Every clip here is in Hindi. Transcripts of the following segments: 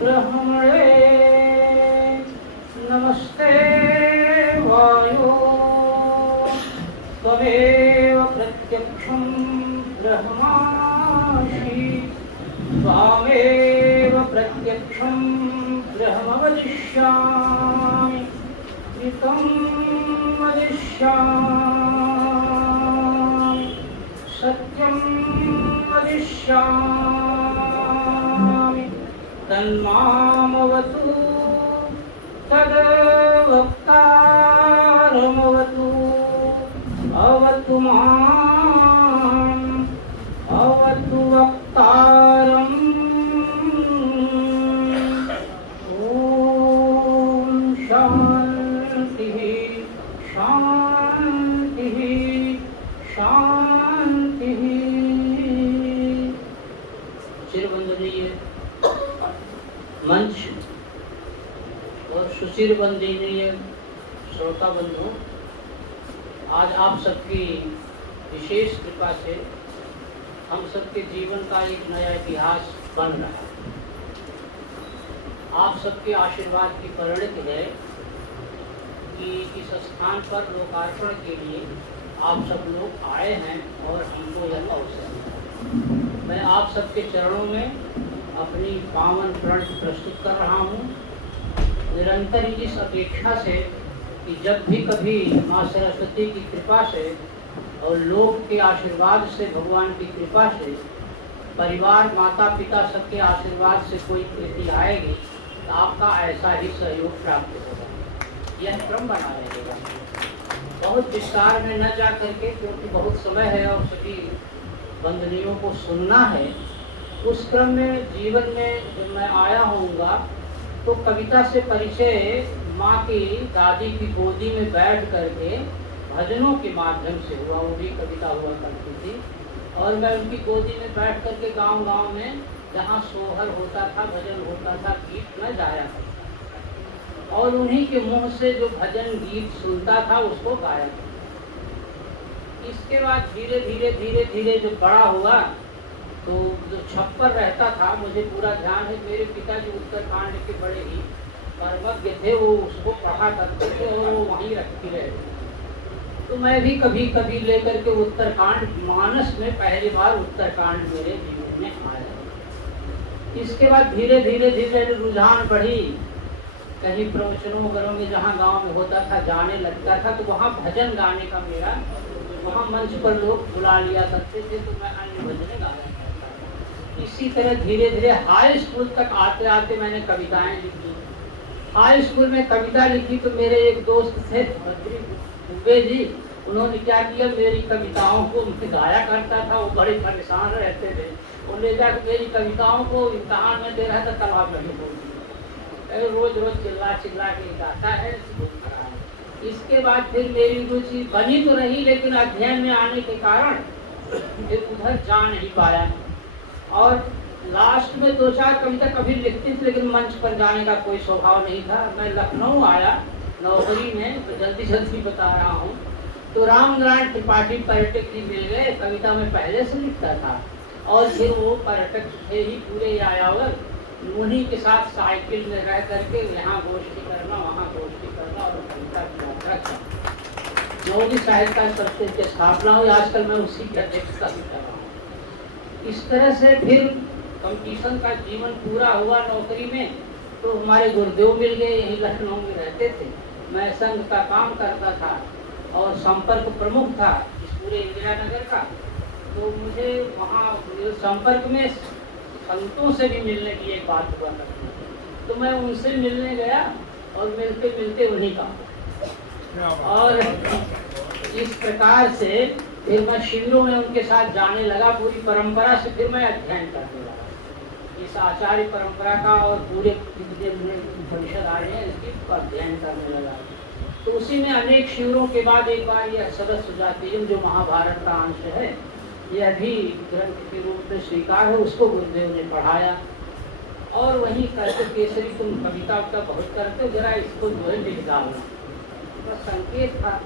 ब्रह्मणे नमस्ते वायो त्वमेव प्रत्यक्षं ब्रह्मासि त्वामेव प्रत्यक्षं ब्रह्म वदिष्यामि ऋतं वदिष्यामि सत्यं वदिष्यामि तन्मामवतु तद्वक्तारमवतु अवतु माम् अवतु वक्तारम् ॐ शान्तिः शान्तिः शान्तिः। चिरवंदनीय मंच और सुशिर वंदनीय श्रोता बंधु, आज आप सबकी विशेष कृपा से हम सबके जीवन का एक नया इतिहास बन रहा है। आप सबके आशीर्वाद की परिणति है कि इस स्थान पर लोकार्पण के लिए आप सब लोग आए हैं और हमको यह अवसर मिला। मैं आप सबके चरणों में अपनी पावन प्रणति प्रस्तुत कर रहा हूँ, निरंतर इस अपेक्षा से कि जब भी कभी माँ सरस्वती की कृपा से और लोग के आशीर्वाद से, भगवान की कृपा से, परिवार, माता पिता सबके आशीर्वाद से कोई कृति आएगी तो आपका ऐसा ही सहयोग प्राप्त होगा। यह क्रम बना रहेगा। बहुत विस्तार में न जा करके, क्योंकि बहुत समय है और सभी वंदनियों को सुनना है, उस क्रम में जीवन में जब मैं आया होऊंगा तो कविता से परिचय माँ की दादी की गोदी में बैठ करके भजनों के माध्यम से हुआ। वो भी कविता हुआ करती थी और मैं उनकी गोदी में बैठ करके गांव-गांव में जहाँ सोहर होता था, भजन होता था, गीत में गाया करता था और उन्हीं के मुँह से जो भजन गीत सुनता था उसको गाया करता। इसके बाद धीरे धीरे जब बड़ा हुआ तो जो छप्पर रहता था, मुझे पूरा ध्यान है, मेरे पिताजी उत्तरकांड के बड़े ही परमज्ञ थे, वो उसको पढ़ा करते थे और वो वहीं रखती रहती। तो मैं भी कभी कभी लेकर के उत्तरकांड, मानस में पहली बार उत्तरकांड मेरे जीवन में आया। इसके बाद धीरे धीरे रुझान बढ़ी। कहीं प्रवचनों वगैरह में जहाँ गांव में होता था जाने लगता था तो वहाँ भजन गाने का मेरा, वहाँ मंच पर लोग बुला लिया करते थे तो मैं अन्य भजन गाया। इसी तरह धीरे धीरे हाई स्कूल तक आते आते मैंने कविताएं लिखी। हाई स्कूल में कविता लिखी तो मेरे एक दोस्त थे बद्री दुबे जी, उन्होंने क्या किया, मेरी कविताओं को गाया करता था, वो बड़े परेशान रहते थे। वो ले जाकर मेरी कविताओं को इम्तहान में दे रहा था, तालाब में बोल दिया, रोज चिल्ला के गाता है। इसके बाद फिर मेरी रुचि बनी तो रही, लेकिन अध्ययन में आने के कारण फिर उधर जा नहीं पाया और लास्ट में 2-4 कविता कभी लिखती थी, लेकिन मंच पर जाने का कोई स्वभाव नहीं था। मैं लखनऊ आया नौकरी में, तो जल्दी बता रहा हूँ, तो रामनारायण त्रिपाठी पर्यटक जी मिल गए। कविता में पहले से लिखता था और फिर वो पर्यटक थे ही पूरे यायावर, उन्हीं के साथ साइकिल में रह करके यहाँ गोष्ठी करना, वहाँ गोष्ठी करना और कविता की यात्रा करना। जो भी साहित्य संस्कृति की स्थापना हुई, आजकल मैं उसी की अध्यक्षता भी कर रहा हूँ। इस तरह से फिर कंपटीशन का जीवन पूरा हुआ नौकरी में, तो हमारे गुरुदेव मिल गए, यहीं लखनऊ में रहते थे। मैं संघ का काम करता था और संपर्क प्रमुख था इस पूरे इंदिरा नगर का। तो मुझे वहाँ संपर्क में संतों से भी मिलने की एक बात हुआ करती थी, तो मैं उनसे मिलने गया और मिलते उन्हीं का। और इस प्रकार से फिर मैं शिविरों में उनके साथ जाने लगा। पूरी परंपरा से फिर मैं अध्ययन करने लगा, इस आचार्य परंपरा का और पूरे परिषद आए हैं इसकी अध्ययन करने लगा। तो उसी में अनेक शिविरों के बाद एक बार यह सरस सुजातीयम जो महाभारत का अंश है, यह भी ग्रंथ के रूप में स्वीकार है, उसको गुरुदेव ने पढ़ाया और वहीं करके केसरी तुम कविता का बहुत करते हो, जरा इसको जो है लिख डालना, बस संकेत था।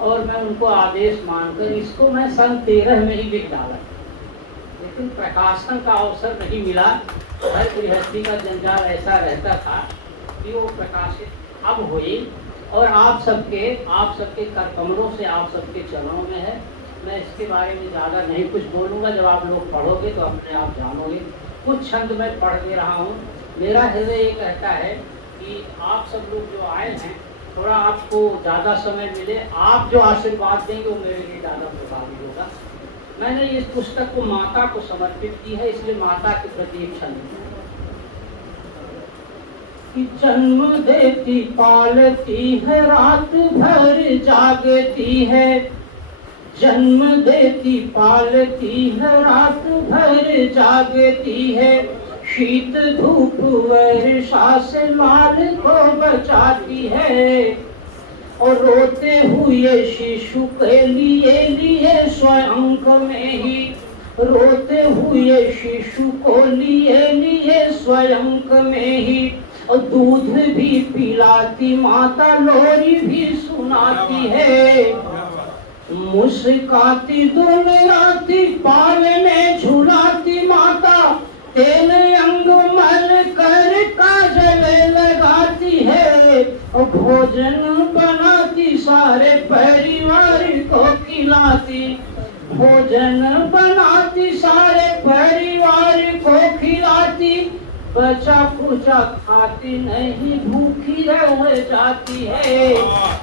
और मैं उनको आदेश मानकर इसको मैं सन 13 में ही लिख डाला, लेकिन प्रकाशन का अवसर नहीं मिला। हर गृहस्थी का जंजाल ऐसा रहता था कि वो प्रकाशित अब हुई और आप सबके कर कमरों से आप सबके चरणों में है। मैं इसके बारे में ज़्यादा नहीं कुछ बोलूँगा, जब आप लोग पढ़ोगे तो अपने आप जानोगे। कुछ छंद मैं पढ़ दे रहा हूँ। मेरा हृदय ये कहता है कि आप सब लोग जो आए हैं, थोड़ा आपको ज़्यादा समय मिले, आप जो आशीर्वाद देंगे वो मेरे लिए ज़्यादा प्रभावी होगा। मैंने इस पुस्तक को माता को समर्पित की है, इसलिए माता के प्रति एक छंद कि जन्म देती पालती है, रात भर जागती है। जन्म देती पालती है, रात भर जागती है। शीत धूप वर्षा से लाल को बचाती है। और रोते हुए शिशु के लिए स्वयं में ही, रोते हुए शिशु को लिए स्वयं में ही। और दूध भी पिलाती माता, लोरी भी सुनाती है। मुस्काती दुलराती पालने झुलाती माता, तेल अंग मल कर काजल लगाती है। और भोजन बनाती सारे परिवार को खिलाती, भोजन बनाती सारे परिवार को खिलाती। बचा पूजा खाती नहीं, भूखी रह जाती है।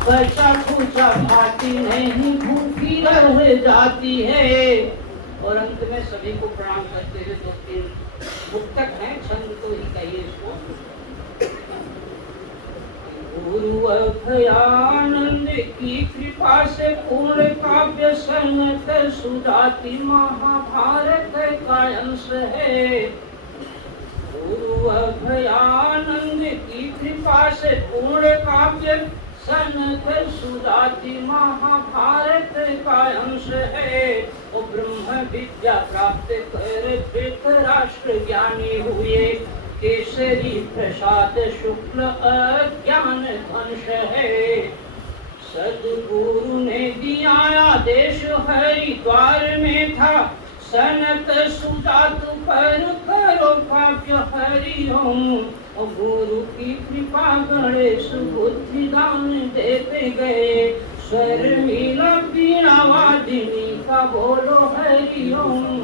बचा पूजा खाती नहीं, भूखी रह जाती है। और अंत में सभी को प्रणाम करते हुए 2-3 मुक्तक हैं, छंद तो ही कहिए इसको। गुरु अभयानंद की कृपा से पूर्ण काव्य संगत सुजाति महाभारत का अंश है। गुरु अभयानंद की कृपा से पूर्ण काव्य संगत सुजाति महाभारत का अंश है। वो ब्रह्म विद्या प्राप्त कर धृतराष्ट्र ज्ञानी हुए, केसरी प्रसाद शुक्ल अज्ञान ध्वंस है। सद्गुरु ने दिया आदेश हरिद्वार में था, सनत सुजात पर करो काव्य हरि ओम। और गुरु की कृपा गणेश बुद्धि दान देते गए, स्वर मिला वीणा वादिनी का बोलो हरि ओम।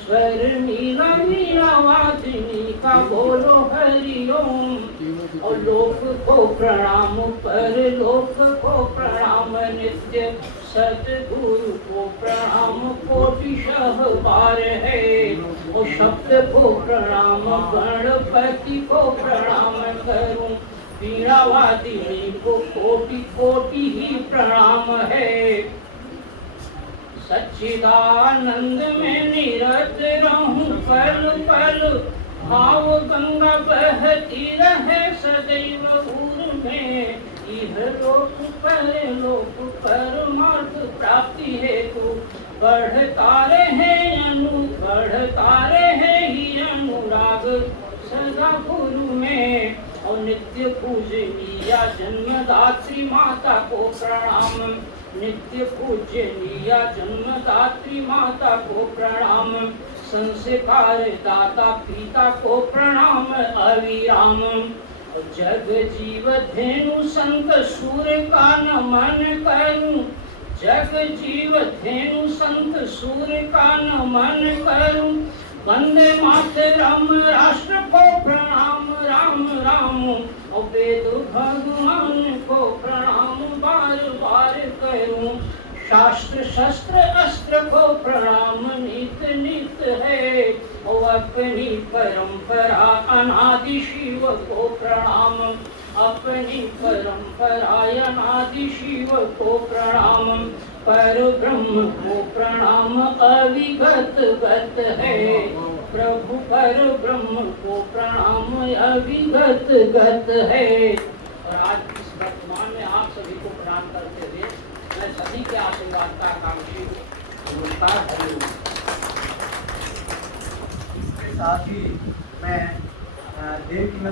स्वर मिला वीणा वादिनी का बोलो हरि ओम। और लोक को प्रणाम पर लोक को प्रणाम नित्य, सद्गुरु को प्रणाम कोटिशः बार है। और शब्द को प्रणाम गणपति को प्रणाम करूं, वीणा वादिनी को कोटि कोटि ही प्रणाम है। सच्चिदानंद में निरत रहूं पल पल, भाव गंगा बहती रहे सदैव उर में। इह लोक परलोक परमार्थ प्राप्ति हेतु, बढ़ता रहे ही अनुराग सदा गुरु में। और नित्य पूजनीय जन्मदात्री माता को प्रणाम, नित्य पूजनीय जन्मदात्री माता को प्रणाम। संस्कार दाता पिता को प्रणाम अविराम। जग जीव धेनु संत सूर्य का नमन करूं, जग जीव धेनु संत सूर्य का नमन करूं। वंदे मातरम राष्ट्र को प्रणाम राम राम। और वेद भगवान को प्रणाम बार बार करूं। शास्त्र शस्त्र अस्त्र को प्रणाम नित नित है। और अपनी परंपरा अनादि शिव को प्रणाम, अपनी परंपरा अनादि शिव को प्रणाम। पर ब्रह्म को प्रणाम अविगत गत है, प्रभु पर ब्रह्म को प्रणाम अविगत गत है। और आज इस वर्तमान में आप सभी को प्रणाम करते हुए मैं सभी के आशीर्वाद का आकांक्षी हूँ। नमस्कार, हरिओम। साथ ही मैं देव की